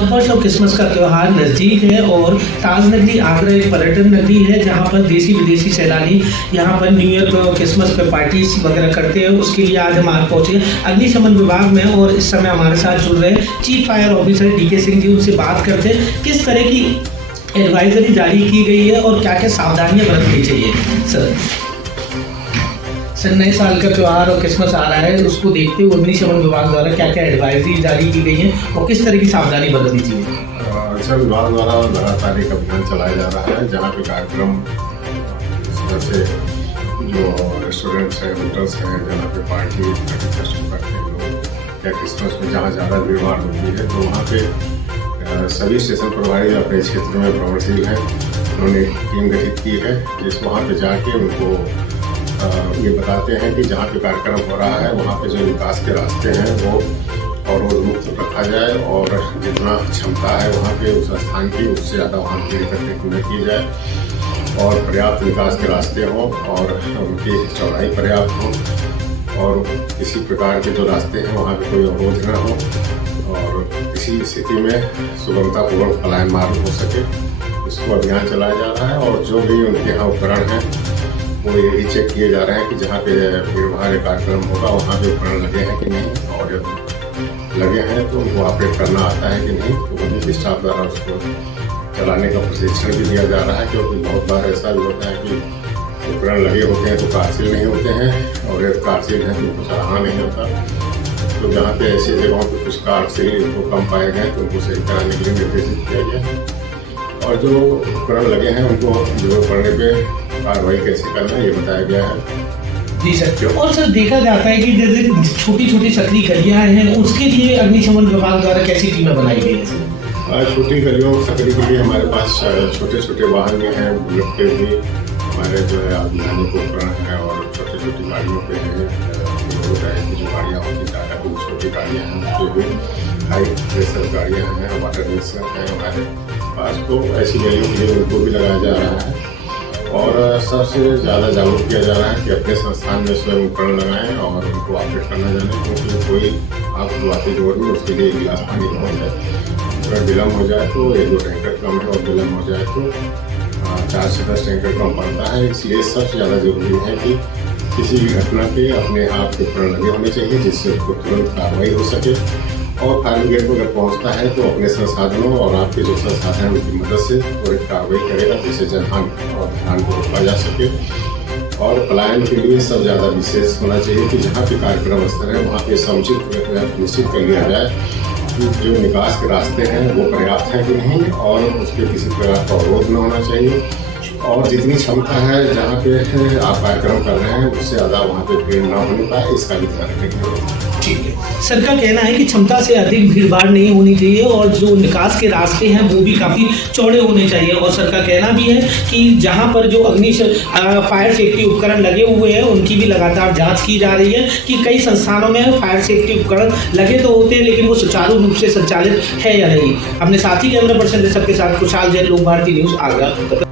नववर्ष और क्रिसमस का त्यौहार नज़दीक है और ताज नगरी आगरा एक पर्यटन नगरी है जहां पर देसी विदेशी सैलानी यहां पर न्यू ईयर और क्रिसमस पे पार्टीज वगैरह करते हैं। उसके लिए आज हम आज पहुंचे अग्निशमन विभाग में और इस समय हमारे साथ जुड़ रहे chief fire officer DK Singh ji. उनसे बात करते हैं किस तरह की एडवाइजरी जारी की गई है और क्या क्या सावधानियाँ बरतनी चाहिए। सर नए साल का त्यौहार और क्रिसमस आ रहा है, उसको देखते हुए अग्निशमन विभाग द्वारा क्या क्या एडवाइजरी जारी की गई है और किस तरह की सावधानी बरतनी चाहिए। अच्छा, विभाग द्वारा लगातार एक अभियान चलाया जा रहा है जहाँ पे कार्यक्रम जैसे जो रेस्टोरेंट्स हैं, होटल्स हैं, जहाँ पे पार्टी फेस्टिवल करते हैं लोग या क्रिसमस में जहाँ ज़्यादा भीड़ भाड़ होती है तो वहाँ पे सभी स्टेशन प्रभारी अपने क्षेत्र में भ्रमणशील हैं। उन्होंने टीम गठित की है जिस वहाँ पे जाके उनको ये बताते हैं कि जहाँ पे कार्यक्रम हो रहा है वहाँ पे जो निकास के रास्ते हैं वो अवरोध मुक्त रखा जाए और जितना क्षमता है वहाँ पे उस स्थान की उससे ज़्यादा वहाँ भीड़ एकत्रित न की जाए और पर्याप्त निकास के रास्ते हों और उनकी चौड़ाई पर्याप्त हो और किसी प्रकार के जो रास्ते हैं वहाँ पे कोई अवरोध न हो और किसी स्थिति में सुगमतापूर्वक पलायन मार्ग हो सके। इसको अभियान चलाया जा रहा है और जो भी उनके यहाँ उपकरण हैं वो ये भी चेक किए जा रहे हैं कि जहाँ पे भीड़ भाड़ कार्यक्रम होगा वहाँ पे उपकरण लगे हैं कि नहीं और यदि लगे हैं तो उनको ऑपरेट करना आता है कि नहीं, तो वही स्टाफ द्वारा उसको चलाने का प्रशिक्षण भी दिया जा रहा है। क्योंकि बहुत बार ऐसा भी होता है कि उपकरण लगे होते हैं तो कार्यशील नहीं होते हैं और यदि कार्यशील हैं तो उनको चलाना नहीं होता। तो जहाँ पे ऐसी जगहों पर कुछ कार्यशील को कम पाए गए तो उनको सही कराने के लिए निर्देशित किया गया और जो उपकरण लगे हैं उनको जरूरत पड़ने पर कार्रवाई कैसे करना है ये बताया गया है। जी सर। और सर देखा जाता है कि जैसे छोटी छोटी सक्रिय गलियाँ हैं उसके लिए अग्निशमन विभाग द्वारा कैसी टीमें बनाई गई हैं। छोटी गलियों सक्रिय के लिए हमारे पास छोटे छोटे वाहन भी हैं, बुलेट पे भी हमारे जो है अभियानिक उपकरण हैं और छोटी छोटी गाड़ियों पे हैं की जो गाड़ियाँ होती टाटा की छोटी गाड़ियाँ हैं उसके भी हाई प्रेशर गाड़ियाँ हैं, वाटर मिक्सर हैं हमारे पास। तो ऐसी गलियों के लिए उनको भी लगाया जा रहा है और सबसे ज़्यादा जागरूक किया जा रहा है कि अपने संस्थान में स्वयं उपकरण लगाएं और उनको ऑपरेट करना जाने। क्योंकि कोई आप शुरुआती दौर में उसके लिए एक गिलास पानी हो जाए, अगर विलम्ब हो जाए तो 1-2 टैंकर कम है और विलम्ब हो जाए तो 4 से 10 टैंकर कम पड़ता है। इसलिए सबसे ज़्यादा जरूरी है कि किसी भी घटना के अपने आप के उपकरण लगे होने चाहिए जिससे उसको तुरंत कार्रवाई हो सके और फायर ब्रिगेड को अगर पहुँचता है तो अपने संसाधनों और आपके जो संसाधन हैं उनकी मदद से त्वरित कार्रवाई करेगा जिससे जनहानि और ध्यान को रोका जा सके। और पलायन के लिए सब ज़्यादा विशेष होना चाहिए कि जहाँ पे कार्यक्रम स्थल है वहाँ पे समुचित निश्चित कर लिया जाए कि जो निकास के रास्ते हैं वो पर्याप्त हैं कि नहीं और उस पर किसी प्रकार का अवरोध न होना चाहिए और जितनी क्षमता है जहाँ पे आप कार्यक्रम कर रहे हैं उससे ज़्यादा वहाँ पे भीड़ न होने पाए इसका भी ध्यान रखने की जरूरत है। ठीक है। सर का कहना है कि क्षमता से अधिक भीड़ भाड़ नहीं होनी चाहिए और जो निकास के रास्ते हैं वो भी काफ़ी चौड़े होने चाहिए और सर का कहना भी है कि जहाँ पर जो फायर सेफ्टी उपकरण लगे हुए हैं उनकी भी लगातार जांच की जा रही है कि कई संस्थानों में फायर सेफ्टी उपकरण लगे तो होते हैं लेकिन वो सुचारू रूप से संचालित है या नहीं। अपने साथी कैमरा पर्सन सबके साथ खुशहाल जैन, लोक भारती न्यूज़ आगरा।